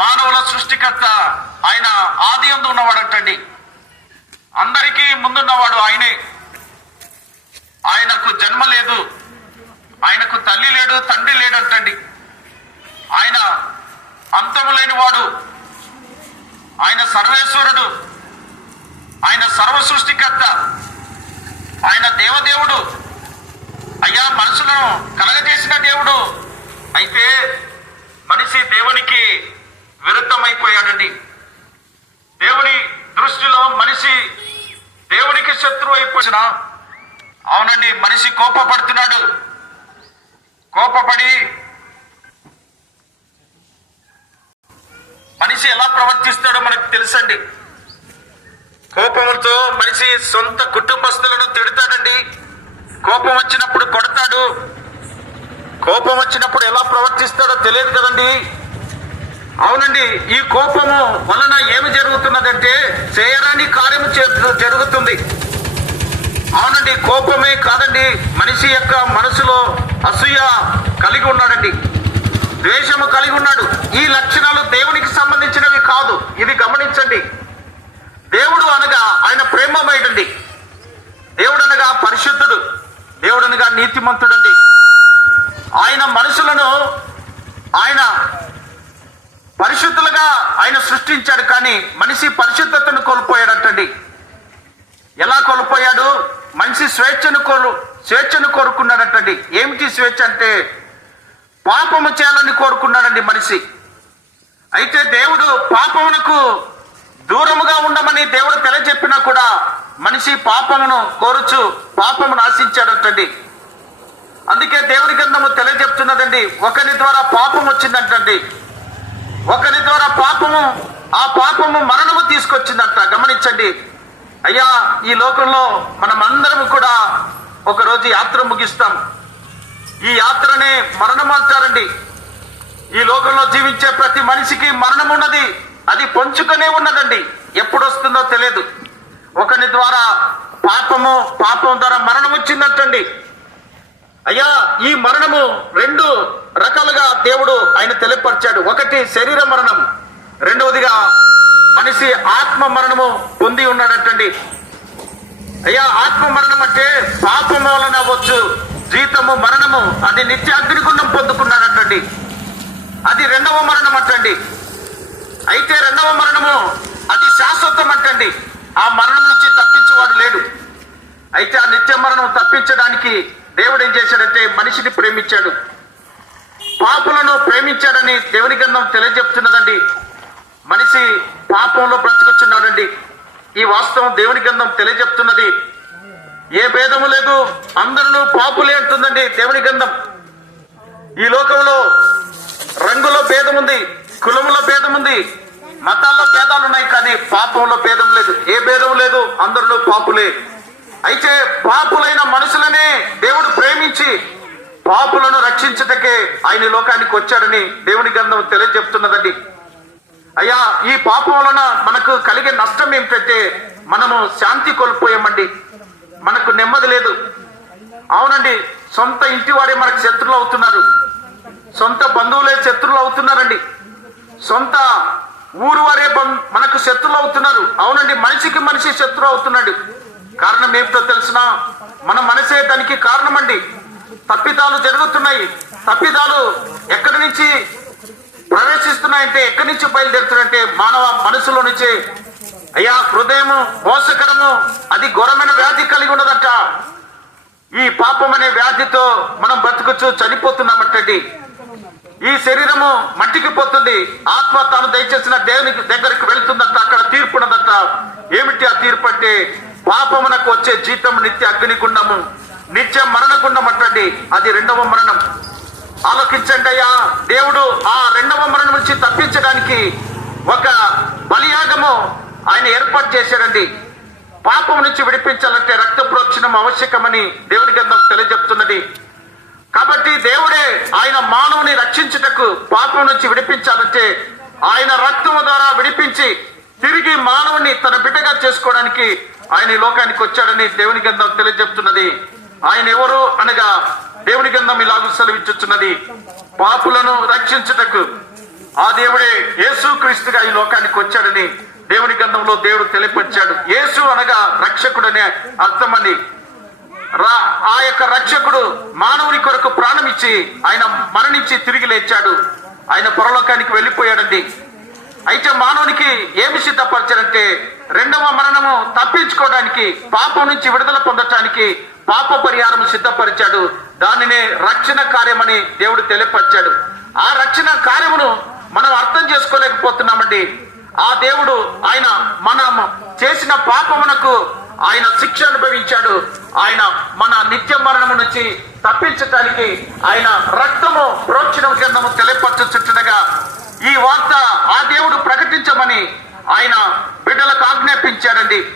మానవుల సృష్టికర్త ఆయన ఆది యందు ఉన్నవాడంటండి. అందరికీ ముందున్నవాడు ఆయనే. ఆయనకు జన్మ లేదు, ఆయనకు తల్లి లేడు, తండ్రి లేడంటండి. ఆయన అంతము లేనివాడు, ఆయన సర్వేశ్వరుడు, ఆయన సర్వ సృష్టికర్త, ఆయన దేవదేవుడు. అయ్యా మనుషులను కలగజేసిన దేవుడు. అయితే మనిషి దేవునికి విరుద్ధమైపోయాడండి. దేవుని దృష్టిలో మనిషి దేవునికి శత్రువు అయిపోయిన. అవునండి, మనిషి కోపపడుతున్నాడు. కోపపడి మనిషి ఎలా ప్రవర్తిస్తాడో మనకు తెలుసండి. కోపంతో మనిషి సొంత కుటుంబస్తులను తిడతాడండి. కోపం వచ్చినప్పుడు కొడతాడు. కోపం వచ్చినప్పుడు ఎలా ప్రవర్తిస్తాడో తెలియదు కదండి. అవునండి, ఈ కోపము వలన ఏమి జరుగుతున్నదంటే చేయరాని కార్యము జరుగుతుంది. అవునండి, కోపమే కాదండి, మనిషి యొక్క మనసులో అసూయ కలిగి ఉన్నాడండి, ద్వేషము కలిగి ఉన్నాడు. ఈ లక్షణాలు దేవునికి సంబంధించినవి కాదు. ఇది గమనించండి. దేవుడు అనగా ఆయన ప్రేమమయుడండి. దేవుడు అనగా పరిశుద్ధుడు. దేవుడు అనగా నీతిమంతుడండి. ఆయన మనుషులను ఆయన పరిశుద్ధులుగా ఆయన సృష్టించాడు. కానీ మనిషి పరిశుద్ధతను కోల్పోయాడటండి. ఎలా కోల్పోయాడు? మనిషి స్వేచ్ఛను కోరుకున్నాడటండి. ఏమిటి స్వేచ్ఛ అంటే పాపము చేయాలని కోరుకున్నాడండి మనిషి. అయితే దేవుడు పాపమునకు దూరముగా ఉండమని దేవుడు తెలియజెప్పినా కూడా మనిషి పాపమును కోరుచు పాపమును ఆశించాడటండి. అందుకే దేవుని గ్రంథము తెలియజెప్తున్నదండి, ఒకరి ద్వారా పాపం వచ్చిందంటండి. ఒకరి ద్వారా ఆ పాపము మరణము తీసుకొచ్చిందంట. గమనించండి అయ్యా, ఈ లోకంలో మనమందరం కూడా ఒకరోజు యాత్ర ముగిస్తాం. ఈ యాత్రనే మరణం అంటారండి. ఈ లోకంలో జీవించే ప్రతి మనిషికి మరణం ఉన్నది. అది పొంచుకనే ఉన్నదండి. ఎప్పుడు వస్తుందో తెలియదు. ఒకరి ద్వారా పాపం ద్వారా మరణం వచ్చిందంటండి. అయ్యా, ఈ మరణము 2 రకాలుగా దేవుడు ఆయన తెలియపరిచాడు. ఒకటి శరీర మరణం, రెండవదిగా మనిషి ఆత్మ మరణము పొంది ఉన్నాడటండి. అయ్యా, ఆత్మ మరణం అంటే పాపం వలన అవ్వచ్చు జీతము మరణము, అది నిత్య అగ్నిగుండం పొందుకున్నాడటండి. అది 2వ మరణం అంటండి. అయితే 2వ మరణము అది శాశ్వతం అంటండి. ఆ మరణం నుంచి తప్పించేవాడు లేడు. అయితే ఆ నిత్య మరణం తప్పించడానికి దేవుడు ఏం చేశాడంటే మనిషిని ప్రేమించాడు, పాపులను ప్రేమించాడని దేవుని గ్రంథం తెలియజెప్తున్నదండి. మనిషి పాపంలో బ్రతుకుచున్నాడండి. ఈ వాస్తవం దేవుని గ్రంథం తెలియజెప్తున్నది. ఏ భేదము లేదు, అందరూ పాపులే అంటుందండి దేవుని గ్రంథం. ఈ లోకంలో రంగులో భేదం ఉంది, కులములో భేదం ఉంది, మతాల్లో భేదాలు ఉన్నాయి, కానీ పాపంలో భేదం లేదు. ఏ భేదం లేదు, అందరూ పాపులే. అయితే పాపులైన మనుషులనే దేవుడు ప్రేమించి పాపులను రక్షించుటకే ఆయన లోకానికి వచ్చాడని దేవుని గ్రంథం తెలియజెప్తున్నదండి. అయ్యా, ఈ పాపం వలన మనకు కలిగే నష్టం ఏమిటంటే మనము శాంతి కోల్పోయామండి. మనకు నెమ్మది లేదు. అవునండి, సొంత ఇంటి వారే మనకు శత్రువులు అవుతున్నారు. సొంత బంధువులే శత్రువులు అవుతున్నారండి. సొంత ఊరు వారే మనకు శత్రువులు అవుతున్నారు. అవునండి, మనిషికి మనిషి శత్రువు అవుతున్నాడు. కారణం ఏమిటో తెలిసిన? మన మనసే దానికి కారణం అండి. తప్పిదాలు జరుగుతున్నాయి. తప్పిదాలు ఎక్కడి నుంచి ప్రవేశిస్తున్నాయంటే, ఎక్కడి నుంచి బయలుదేరుతున్నాయంటే మానవ మనసులో నుంచే. అయ్యా, హృదయము మోసకరము, అది ఘోరమైన వ్యాధి కలిగి ఉన్నదట. ఈ పాపం అనే వ్యాధితో మనం బతుకుచు చనిపోతున్నామంటండి. ఈ శరీరము మట్టికి పోతుంది, ఆత్మ తాను దయచేసిన దేవుని దగ్గరికి వెళ్తుందట. అక్కడ తీర్పు ఉన్నదట. ఏమిటి ఆ తీర్పు అంటే పాపమునకు వచ్చే జీతం నిత్య అగ్నిగుండము, నిత్య మరణగుండం అంటండి. అది 2వ మరణం. ఆలోచించండి అయ్యా, దేవుడు ఆ 2వ మరణం నుంచి తప్పించడానికి ఒక బలియాగము ఆయన ఏర్పాటు చేశాడండి. పాపం నుంచి విడిపించాలంటే రక్త ప్రోక్షణం ఆవశ్యకమని దేవుని గ్రంథం తెలియజెప్తున్నది. కాబట్టి దేవుడే ఆయన మానవుని రక్షించుటకు, పాపం నుంచి విడిపించాలంటే ఆయన రక్తము ద్వారా విడిపించి తిరిగి మానవుని తన బిడ్డగా చేసుకోవడానికి ఆయన ఈ లోకానికి వచ్చాడని దేవుని గ్రంథం తెలియజెప్తున్నది. ఆయన ఎవరు అనగా దేవుని గ్రంథం ఇలాగూ సెలవిచ్చుచున్నది, పాపులను రక్షించుటకు ఆ దేవుడే యేసుక్రీస్తుగా ఈ లోకానికి వచ్చాడని దేవుని గ్రంథంలో దేవుడు తెలియపరిచాడు. యేసు అనగా రక్షకుడనే అర్థమని. ఆ యొక్క రక్షకుడు మానవుని కొరకు ప్రాణం ఇచ్చి ఆయన మరణించి తిరిగి లేచాడు. ఆయన పరలోకానికి వెళ్ళిపోయాడండి. అయితే మానవునికి ఏమి సిద్ధపరిచాడంటే రెండవ మరణము తప్పించుకోవడానికి, పాపం నుంచి విడుదల పొందటానికి పాప పరిహారం సిద్ధపరిచాడు. దానినే రక్షణ కార్యమని దేవుడు తెలియపరిచాడు. ఆ రక్షణ కార్యమును మనం అర్థం చేసుకోలేకపోతున్నామండి. ఆ దేవుడు ఆయన మనం చేసిన పాపమునకు ఆయన శిక్ష అనుభవించాడు. ఆయన మన నిత్య మరణము నుంచి తప్పించటానికి ఆయన రక్తము ప్రోక్షణ గ్రంథము తెలియపరచుచుండగా ఈ వార్త ఆ దేవుడు ప్రకటించమని ఆయన బిడ్డలకు ఆజ్ఞాపించాడండి.